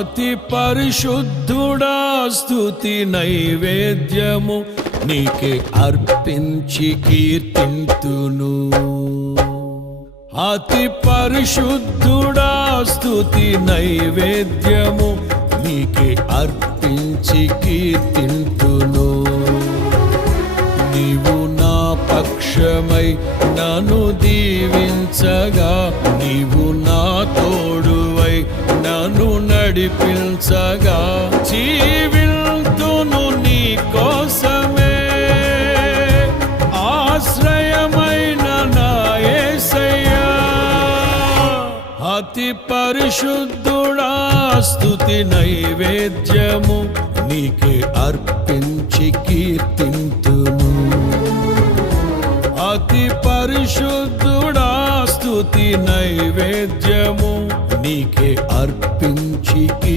అతి పరిశుద్ధుడా స్తుతి నైవేద్యము నీకే అర్పించి కీర్తింతును. అతి పరిశుద్ధుడా స్తుతి నైవేద్యము నీకే అర్పించి కీర్తింతును. నీవు నా పక్షమై నన్ను దీవించగా, నీవు నా తోడువై నన్ను నడిపించగా, జీవింతును నీ కోసమే ఆశ్రయమైన నా యేసయ్యా. అతి పరిశుద్ధుడా స్తుతి నైవేద్యము నీకే అర్పించి కీర్తింతును. అతి పరిశుద్ధుడా స్తుతి నైవేద్యము నీకే అర్పించి